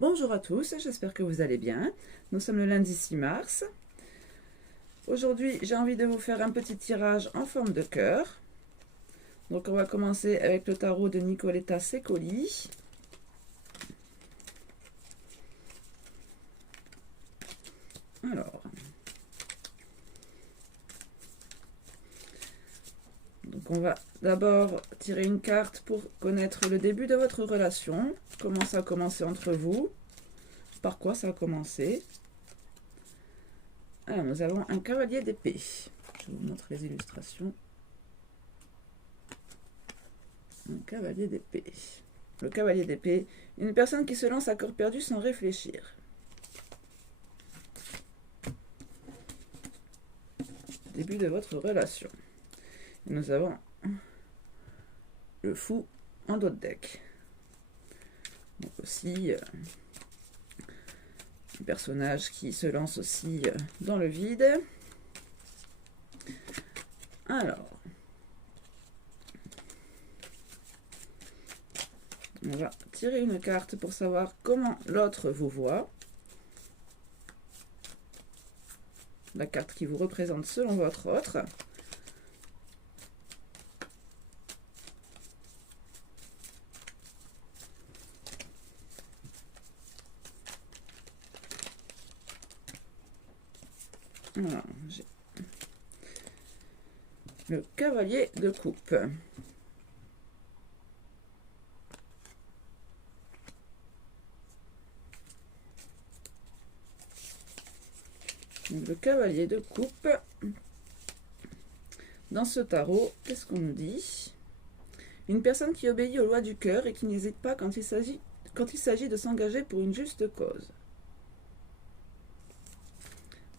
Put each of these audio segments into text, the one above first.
Bonjour à tous, j'espère que vous allez bien. Nous sommes le lundi 6 mars. Aujourd'hui, j'ai envie de vous faire un petit tirage en forme de cœur. Donc on va commencer avec le tarot de Nicoletta Secoli. Alors, donc on va d'abord tirer une carte pour connaître le début de votre relation. Comment ça a commencé entre vous? Par quoi ça a commencé? Alors, nous avons un cavalier d'épée. Je vous montre les illustrations. Un cavalier d'épée. Le cavalier d'épée, une personne qui se lance à corps perdu sans réfléchir. Début de votre relation. Et nous avons le fou en dos de deck. Donc aussi un personnage qui se lance aussi dans le vide. Alors, on va tirer une carte pour savoir comment l'autre vous voit. La carte qui vous représente selon votre autre. Alors, j'ai le cavalier de coupe. Donc, le cavalier de coupe. Dans ce tarot, qu'est-ce qu'on nous dit? Une personne qui obéit aux lois du cœur et qui n'hésite pas quand il s'agit de s'engager pour une juste cause.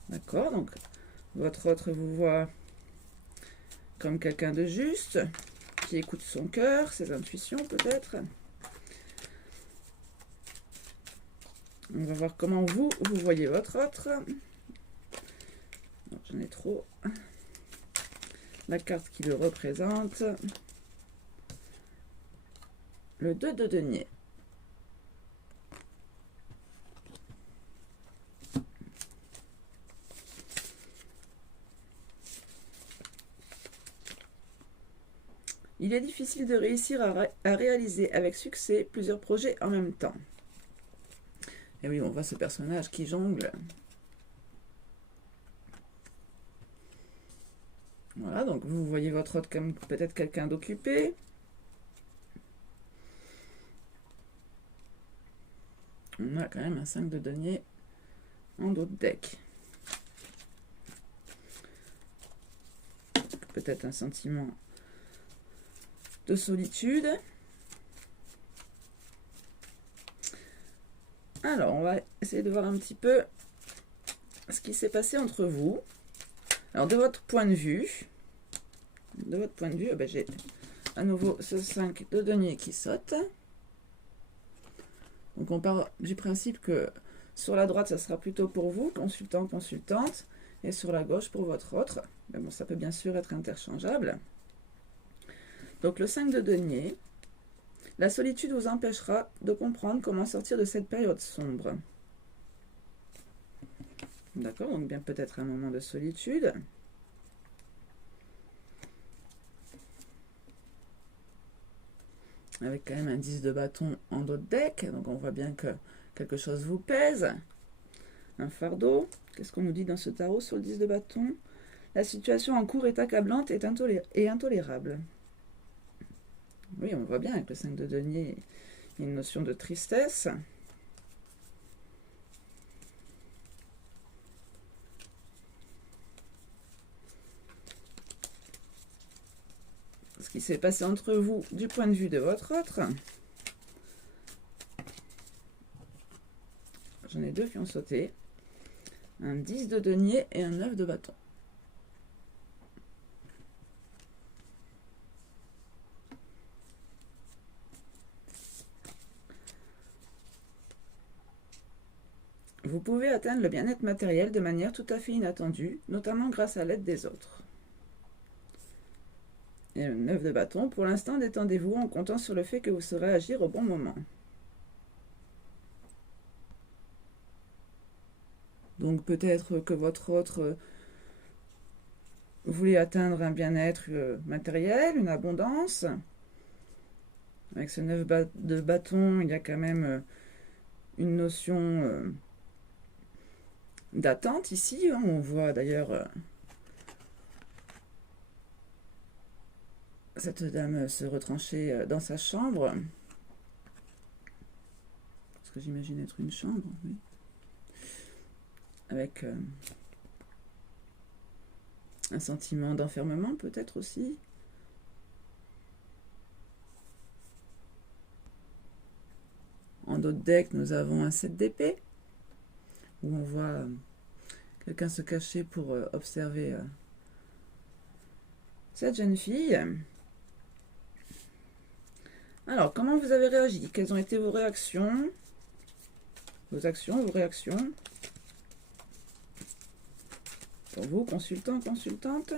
D'accord, donc votre autre vous voit comme quelqu'un de juste, qui écoute son cœur, ses intuitions peut-être. On va voir comment vous voyez votre autre. J'en ai trop. La carte qui le représente. Le 2 de denier. Il est difficile de réussir à réaliser avec succès plusieurs projets en même temps. Et oui, on voit ce personnage qui jongle. Voilà, donc vous voyez votre autre comme peut-être quelqu'un d'occupé. On a quand même un 5 de denier en dos de deck. Peut-être un sentiment de solitude. Alors, on va essayer de voir un petit peu ce qui s'est passé entre vous. Alors, de votre point de vue, j'ai à nouveau ce 5 de denier qui saute. Donc, on part du principe que sur la droite, ça sera plutôt pour vous, consultant, consultante, et sur la gauche pour votre autre. Mais bon, ça peut bien sûr être interchangeable. Donc, le 5 de denier, la solitude vous empêchera de comprendre comment sortir de cette période sombre. D'accord, donc bien peut-être un moment de solitude. Avec quand même un 10 de bâton en dos de deck, donc on voit bien que quelque chose vous pèse. Un fardeau. Qu'est-ce qu'on nous dit dans ce tarot sur le 10 de bâton? La situation en cours est accablante et intolérable. Oui, on voit bien avec le 5 de denier, une notion de tristesse. Ce qui s'est passé entre vous du point de vue de votre autre. J'en ai deux qui ont sauté. Un 10 de denier et un 9 de bâton. Vous pouvez atteindre le bien-être matériel de manière tout à fait inattendue, notamment grâce à l'aide des autres. Et le 9 de bâton, pour l'instant, détendez-vous en comptant sur le fait que vous saurez agir au bon moment. Donc peut-être que votre autre voulait atteindre un bien-être matériel, une abondance. Avec ce 9 de bâton, il y a quand même une notion d'attente ici. Hein. On voit d'ailleurs cette dame se retrancher dans sa chambre. Ce que j'imagine être une chambre, oui. Avec un sentiment d'enfermement peut-être aussi. En d'autres decks, nous avons un 7 d'épée, où on voit quelqu'un se cacher pour observer cette jeune fille. Alors, comment vous avez réagi? Quelles ont été vos réactions? Vos actions, vos réactions? Pour vous, consultant, consultante,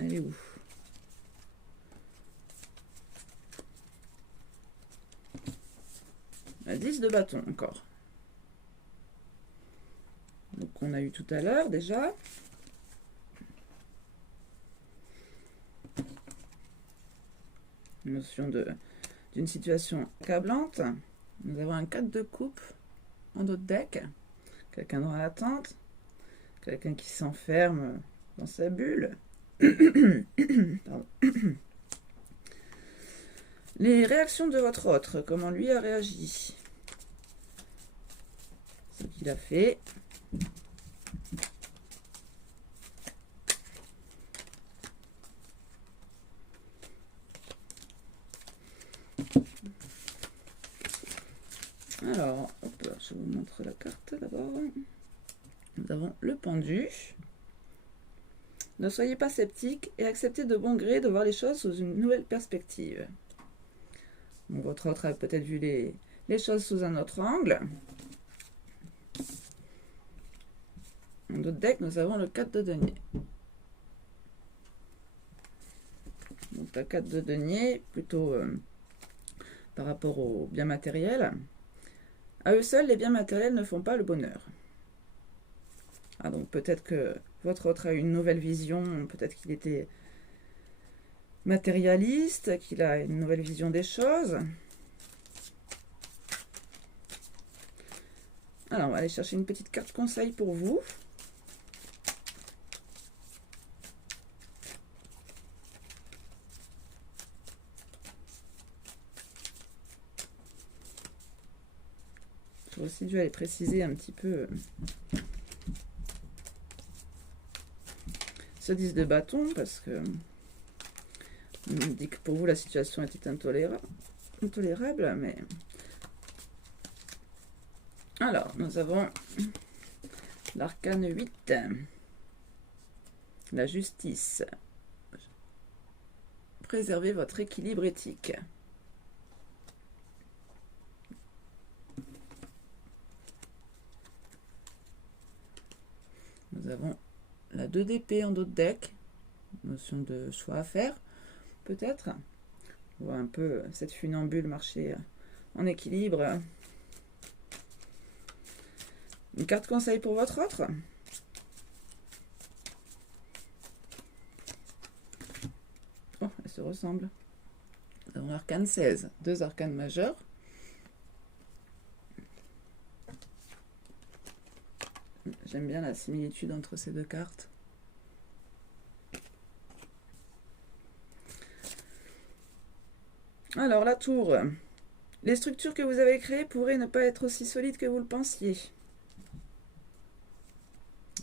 elle est où? La 10 de bâton encore. Donc on a eu tout à l'heure déjà. Notion d'une situation accablante. Nous avons un 4 de coupe en d'autres decks. Quelqu'un dans l'attente. Quelqu'un qui s'enferme dans sa bulle. Pardon. Les réactions de votre autre, comment lui a réagi? Ce qu'il a fait. Alors, hop, je vous montre la carte d'abord. Nous avons le pendu. Ne soyez pas sceptique et acceptez de bon gré de voir les choses sous une nouvelle perspective. Bon, votre autre a peut-être vu les choses sous un autre angle. Dans d'autres decks, nous avons le 4 de denier. Donc la 4 de denier, plutôt par rapport aux biens matériels. À eux seuls, les biens matériels ne font pas le bonheur. Ah, donc peut-être que votre autre a une nouvelle vision, peut-être qu'il était matérialiste, qu'il a une nouvelle vision des choses. Alors, on va aller chercher une petite carte conseil pour vous. J'aurais aussi dû aller préciser un petit peu ce 10 de bâton, parce que on me dit que pour vous la situation était intolérable, mais... Alors, nous avons l'arcane 8, la justice. Préservez votre équilibre éthique. Nous avons la 2 d'épée en d'autres decks, notion de choix à faire, peut-être. On voit un peu cette funambule marcher en équilibre. Une carte conseil pour votre autre. Oh, elle se ressemble. Nous avons l'arcane 16, 2 arcanes majeurs. J'aime bien la similitude entre ces deux cartes. Alors, la tour. Les structures que vous avez créées pourraient ne pas être aussi solides que vous le pensiez.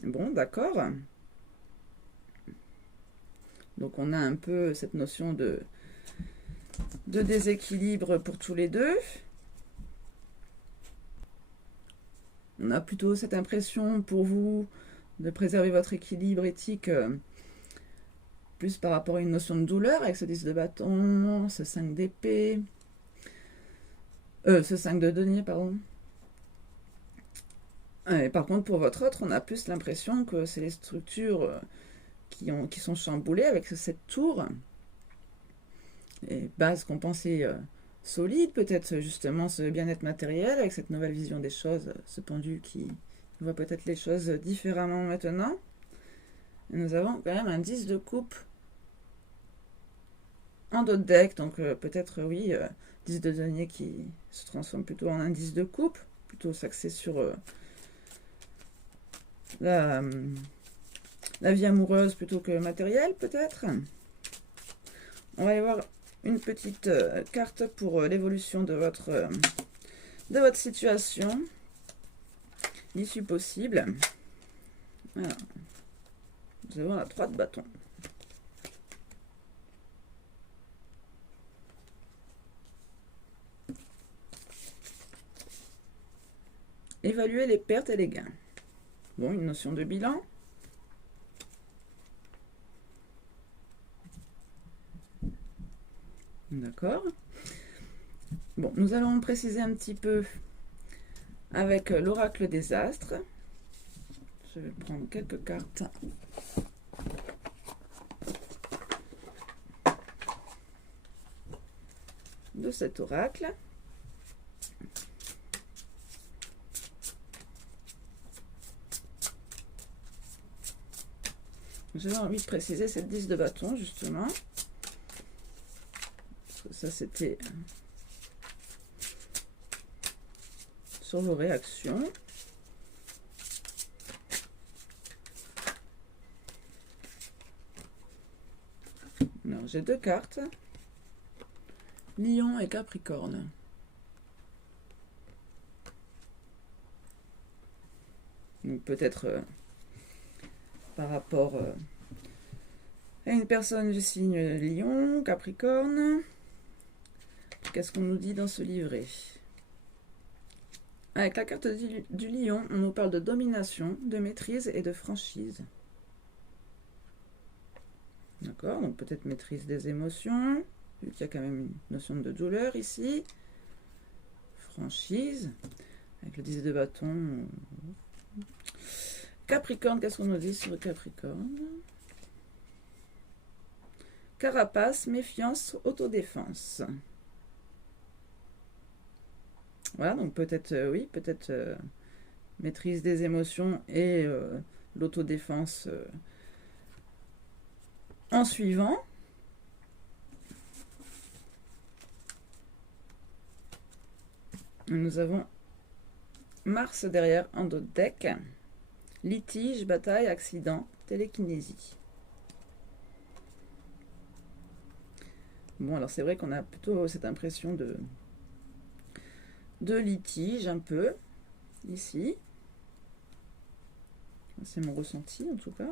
Bon, d'accord. Donc, on a un peu cette notion de déséquilibre pour tous les deux. On a plutôt cette impression pour vous de préserver votre équilibre éthique plus par rapport à une notion de douleur avec ce 10 de bâton, ce 5 d'épée, ce 5 de denier, pardon. Et par contre, pour votre autre, on a plus l'impression que c'est les structures qui sont chamboulées avec cette tour. Les bases qu'on pensait solides, peut-être justement ce bien-être matériel avec cette nouvelle vision des choses, ce pendu qui On voit peut-être les choses différemment maintenant. Et nous avons quand même un 10 de coupe en dos de deck, donc peut-être, oui, 10 de denier qui se transforme plutôt en un 10 de coupe, plutôt s'axer sur la vie amoureuse plutôt que matérielle, peut-être. On va y voir une petite carte pour l'évolution de votre situation, l'issue possible. Alors, nous avons la 3 de bâton. Évaluer les pertes et les gains. Bon, une notion de bilan. D'accord. Bon, nous allons préciser un petit peu avec l'oracle des astres. Je vais prendre quelques cartes. De cet oracle. J'avais envie de préciser cette 10 de bâton, justement. Parce que ça, c'était sur vos réactions. Alors, j'ai 2 cartes. Lion et Capricorne. Donc peut-être par rapport à une personne du signe Lion, Capricorne. Qu'est-ce qu'on nous dit dans ce livret? Avec la carte du Lion, on nous parle de domination, de maîtrise et de franchise. D'accord, donc peut-être maîtrise des émotions, vu qu'il y a quand même une notion de douleur ici. Franchise, avec le 10 de bâton. Capricorne, qu'est-ce qu'on nous dit sur le Capricorne? Carapace, méfiance, autodéfense. Voilà, donc peut-être, oui, peut-être maîtrise des émotions et l'autodéfense en suivant. Nous avons Mars derrière en dos de deck. Litige, bataille, accident, télékinésie. Bon, alors c'est vrai qu'on a plutôt cette impression de litige un peu, ici. C'est mon ressenti en tout cas.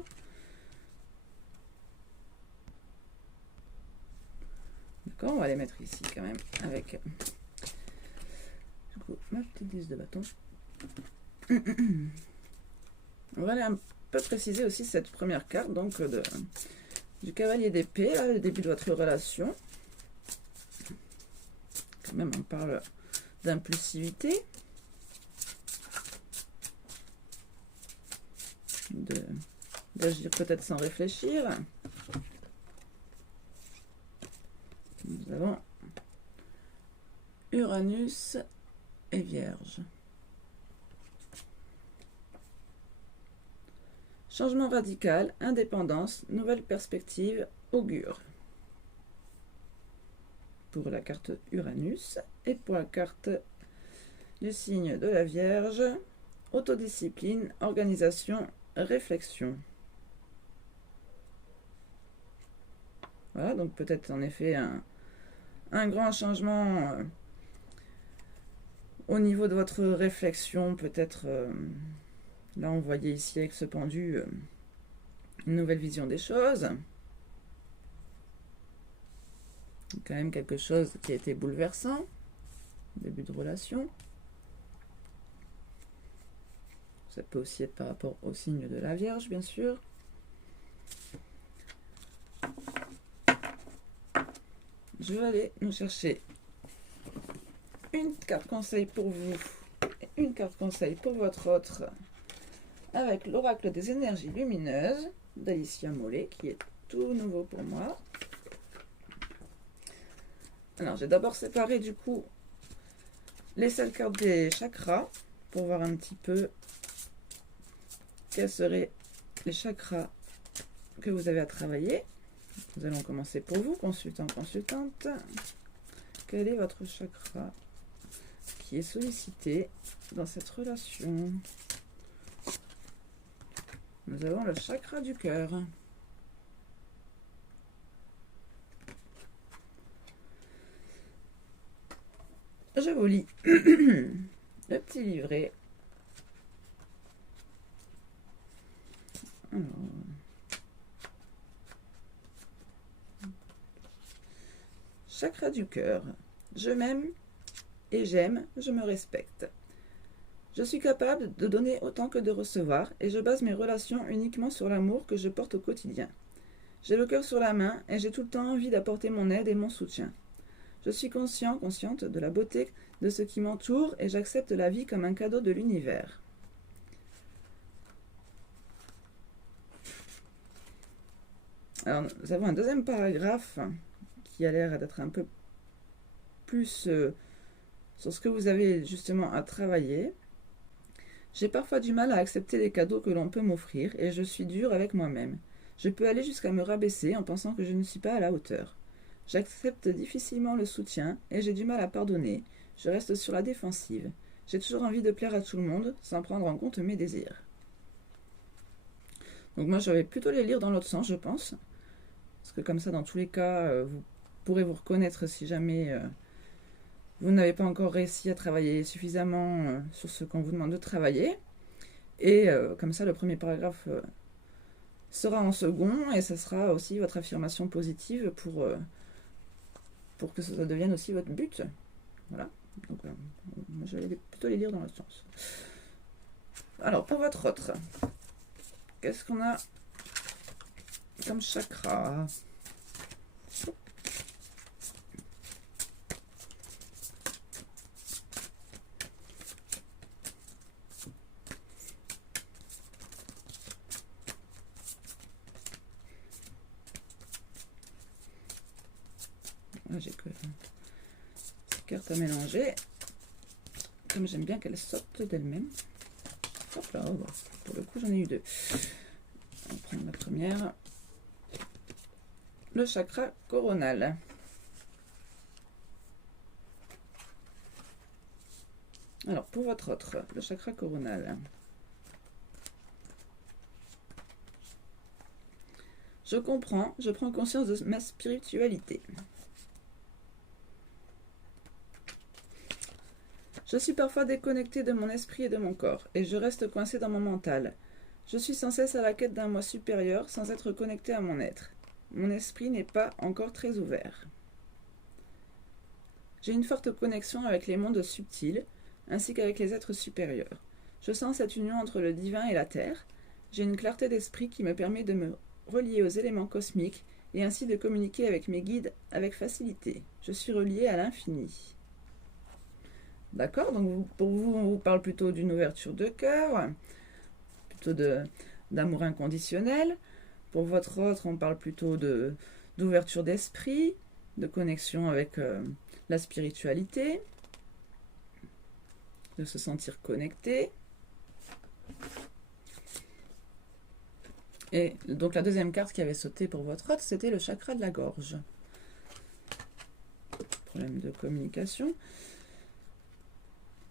D'accord, on va les mettre ici quand même, avec du coup, ma petite 10 de bâton. On va aller un peu préciser aussi cette première carte, donc du cavalier d'épée, le début de votre relation. Quand même, on parle d'impulsivité, d'agir peut-être sans réfléchir. Nous avons Uranus et Vierge. Changement radical, indépendance, nouvelle perspective, augure. Pour la carte Uranus et pour la carte du signe de la Vierge, autodiscipline, organisation, réflexion. Voilà, donc peut-être en effet un grand changement au niveau de votre réflexion, peut-être là on voyait ici avec ce pendu une nouvelle vision des choses. Quand même quelque chose qui a été bouleversant, début de relation. Ça peut aussi être par rapport au signe de la Vierge, bien sûr. Je vais aller nous chercher une carte conseil pour vous et une carte conseil pour votre autre avec l'oracle des énergies lumineuses d'Alicia Mollet, qui est tout nouveau pour moi. Alors, j'ai d'abord séparé du coup les 7 cartes des chakras pour voir un petit peu quels seraient les chakras que vous avez à travailler. Nous allons commencer pour vous, consultant, consultante. Quel est votre chakra qui est sollicité dans cette relation? Nous avons le chakra du cœur. Je vous lis le petit livret. Alors, chakra du cœur. Je m'aime et j'aime, je me respecte. Je suis capable de donner autant que de recevoir et je base mes relations uniquement sur l'amour que je porte au quotidien. J'ai le cœur sur la main et j'ai tout le temps envie d'apporter mon aide et mon soutien. Je suis consciente de la beauté de ce qui m'entoure et j'accepte la vie comme un cadeau de l'univers. Alors, nous avons un deuxième paragraphe qui a l'air d'être un peu plus sur ce que vous avez justement à travailler. J'ai parfois du mal à accepter les cadeaux que l'on peut m'offrir et je suis dure avec moi-même. Je peux aller jusqu'à me rabaisser en pensant que je ne suis pas à la hauteur. J'accepte difficilement le soutien et j'ai du mal à pardonner. Je reste sur la défensive. J'ai toujours envie de plaire à tout le monde sans prendre en compte mes désirs. Donc moi, je vais plutôt les lire dans l'autre sens, je pense. Parce que comme ça, dans tous les cas, vous pourrez vous reconnaître si jamais vous n'avez pas encore réussi à travailler suffisamment sur ce qu'on vous demande de travailler. Et comme ça, le premier paragraphe sera en second et ce sera aussi votre affirmation positive pour que ça devienne aussi votre but. Voilà. Donc, moi, je vais plutôt les lire dans l'autre sens. Alors, pour votre autre, qu'est-ce qu'on a comme chakra? J'ai que ces cartes à mélanger. Comme j'aime bien qu'elles sortent d'elles-mêmes. Hop là, pour le coup, j'en ai eu deux. On va prendre la première. Le chakra coronal. Alors, pour votre autre, le chakra coronal. Je comprends, je prends conscience de ma spiritualité. Je suis parfois déconnectée de mon esprit et de mon corps, et je reste coincée dans mon mental. Je suis sans cesse à la quête d'un moi supérieur, sans être connectée à mon être. Mon esprit n'est pas encore très ouvert. J'ai une forte connexion avec les mondes subtils, ainsi qu'avec les êtres supérieurs. Je sens cette union entre le divin et la terre. J'ai une clarté d'esprit qui me permet de me relier aux éléments cosmiques, et ainsi de communiquer avec mes guides avec facilité. Je suis reliée à l'infini. D'accord, donc pour vous, on vous parle plutôt d'une ouverture de cœur, plutôt d'amour inconditionnel. Pour votre autre, on parle plutôt d'ouverture d'esprit, de connexion avec la spiritualité, de se sentir connecté. Et donc la deuxième carte qui avait sauté pour votre autre, c'était le chakra de la gorge. Problème de communication.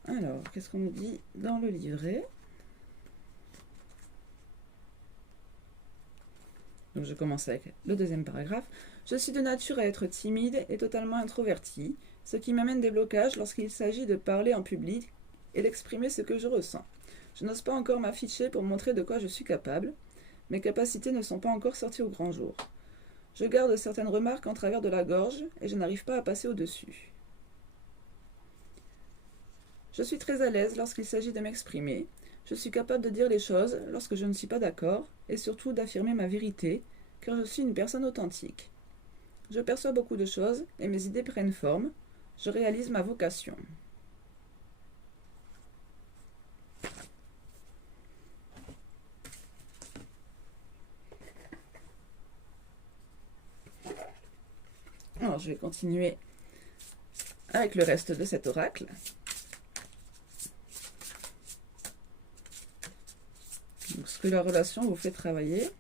Alors, qu'est-ce qu'on nous dit dans le livret? Donc, je commence avec le deuxième paragraphe. Je suis de nature à être timide et totalement introvertie, ce qui m'amène des blocages lorsqu'il s'agit de parler en public et d'exprimer ce que je ressens. Je n'ose pas encore m'afficher pour montrer de quoi je suis capable. Mes capacités ne sont pas encore sorties au grand jour. Je garde certaines remarques en travers de la gorge et je n'arrive pas à passer au-dessus. Je suis très à l'aise lorsqu'il s'agit de m'exprimer. Je suis capable de dire les choses lorsque je ne suis pas d'accord et surtout d'affirmer ma vérité, car je suis une personne authentique. Je perçois beaucoup de choses et mes idées prennent forme. Je réalise ma vocation. Alors, je vais continuer avec le reste de cet oracle. Donc, que la relation vous fait travailler.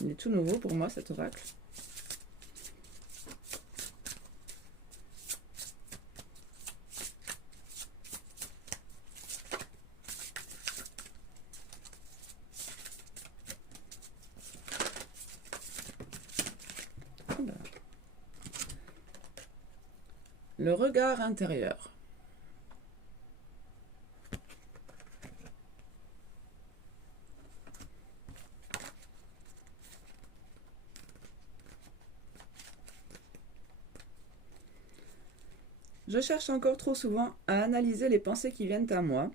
Il est tout nouveau pour moi, cet oracle. Le regard intérieur. Je cherche encore trop souvent à analyser les pensées qui viennent à moi.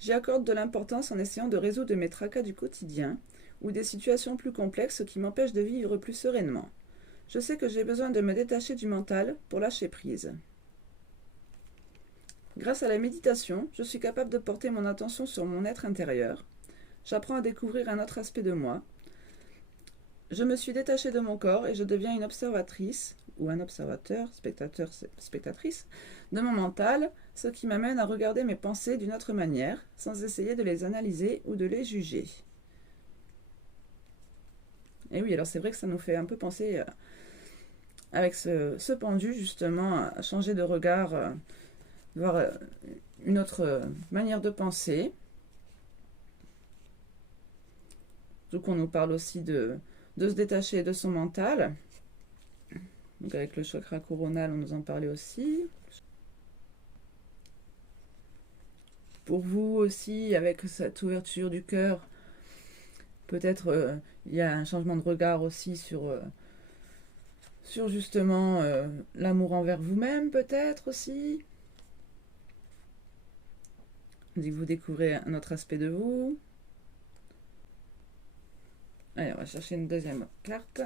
J'y accorde de l'importance en essayant de résoudre mes tracas du quotidien ou des situations plus complexes qui m'empêchent de vivre plus sereinement. Je sais que j'ai besoin de me détacher du mental pour lâcher prise. Grâce à la méditation, je suis capable de porter mon attention sur mon être intérieur. J'apprends à découvrir un autre aspect de moi. Je me suis détachée de mon corps et je deviens une observatrice, ou un observateur, spectateur, spectatrice, de mon mental, ce qui m'amène à regarder mes pensées d'une autre manière, sans essayer de les analyser ou de les juger. Et oui, alors c'est vrai que ça nous fait un peu penser, avec ce pendu, justement, à changer de regard, voir une autre manière de penser. Donc on nous parle aussi de se détacher de son mental. Donc avec le chakra coronal, on nous en parlait aussi. Pour vous aussi, avec cette ouverture du cœur, peut-être il y a un changement de regard aussi sur justement l'amour envers vous-même, peut-être aussi. Dès que vous découvrez un autre aspect de vous. Allez, on va chercher une deuxième carte.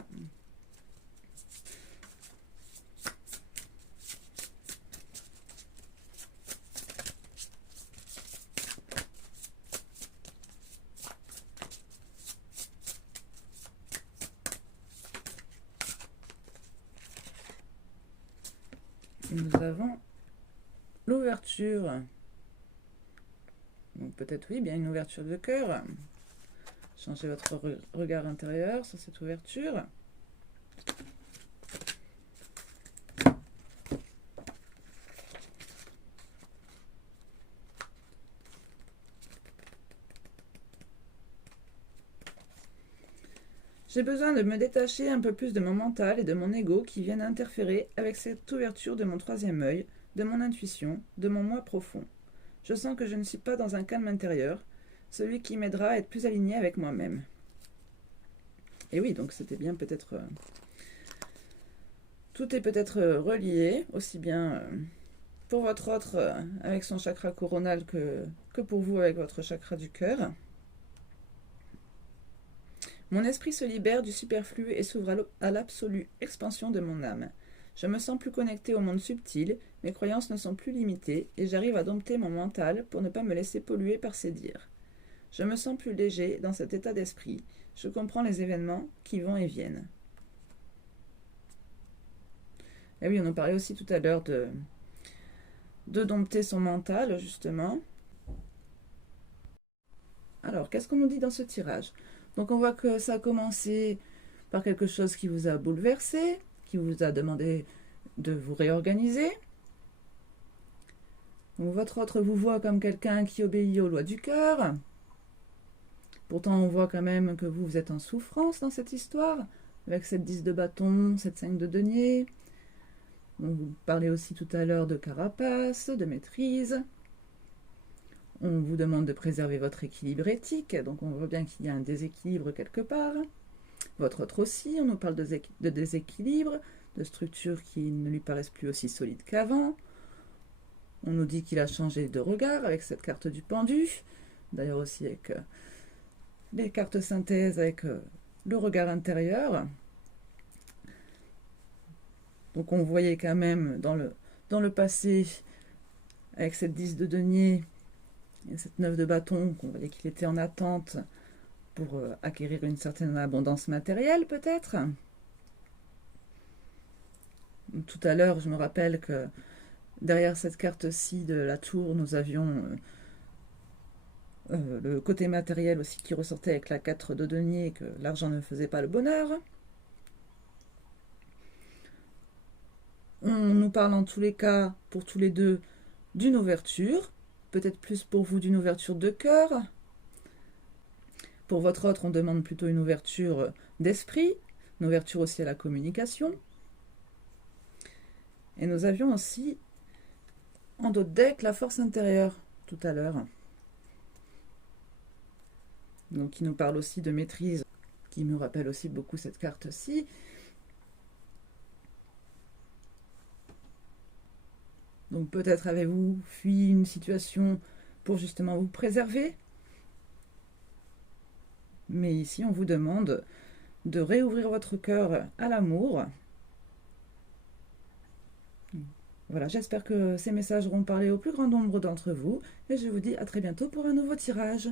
Nous avons l'ouverture. Donc peut-être oui, bien une ouverture de cœur. Changez votre regard intérieur sur cette ouverture. J'ai besoin de me détacher un peu plus de mon mental et de mon ego qui viennent interférer avec cette ouverture de mon troisième œil, de mon intuition, de mon moi profond. Je sens que je ne suis pas dans un calme intérieur, celui qui m'aidera à être plus aligné avec moi-même. Et oui, donc c'était bien peut-être... tout est peut-être relié, aussi bien pour votre autre avec son chakra coronal que pour vous avec votre chakra du cœur. Mon esprit se libère du superflu et s'ouvre à l'absolue expansion de mon âme. Je me sens plus connecté au monde subtil, mes croyances ne sont plus limitées et j'arrive à dompter mon mental pour ne pas me laisser polluer par ses dires. Je me sens plus léger dans cet état d'esprit. Je comprends les événements qui vont et viennent. Et oui, on en parlait aussi tout à l'heure de dompter son mental, justement. Alors, qu'est-ce qu'on nous dit dans ce tirage? Donc, on voit que ça a commencé par quelque chose qui vous a bouleversé, qui vous a demandé de vous réorganiser. Donc, votre autre vous voit comme quelqu'un qui obéit aux lois du cœur. Pourtant, on voit quand même que vous êtes en souffrance dans cette histoire, avec cette 10 de bâton, cette 5 de denier. On vous parlait aussi tout à l'heure de carapace, de maîtrise. On vous demande de préserver votre équilibre éthique, donc on voit bien qu'il y a un déséquilibre quelque part. Votre autre aussi, on nous parle de déséquilibre, de structures qui ne lui paraissent plus aussi solides qu'avant. On nous dit qu'il a changé de regard avec cette carte du pendu, d'ailleurs aussi avec les cartes synthèse avec le regard intérieur. Donc on voyait quand même dans le passé, avec cette 10 de denier et cette 9 de bâton, qu'on voyait qu'il était en attente pour acquérir une certaine abondance matérielle peut-être. Tout à l'heure, je me rappelle que derrière cette carte-ci de la tour, nous avions le côté matériel aussi qui ressortait avec la 4 de denier, que l'argent ne faisait pas le bonheur. On nous parle en tous les cas, pour tous les deux, d'une ouverture, peut-être plus pour vous d'une ouverture de cœur. Pour votre autre, on demande plutôt une ouverture d'esprit, une ouverture aussi à la communication. Et nous avions aussi en dos de deck la force intérieure tout à l'heure. Donc qui nous parle aussi de maîtrise, qui me rappelle aussi beaucoup cette carte-ci. Donc peut-être avez-vous fui une situation pour justement vous préserver. Mais ici, on vous demande de réouvrir votre cœur à l'amour. Voilà, j'espère que ces messages auront parlé au plus grand nombre d'entre vous. Et je vous dis à très bientôt pour un nouveau tirage.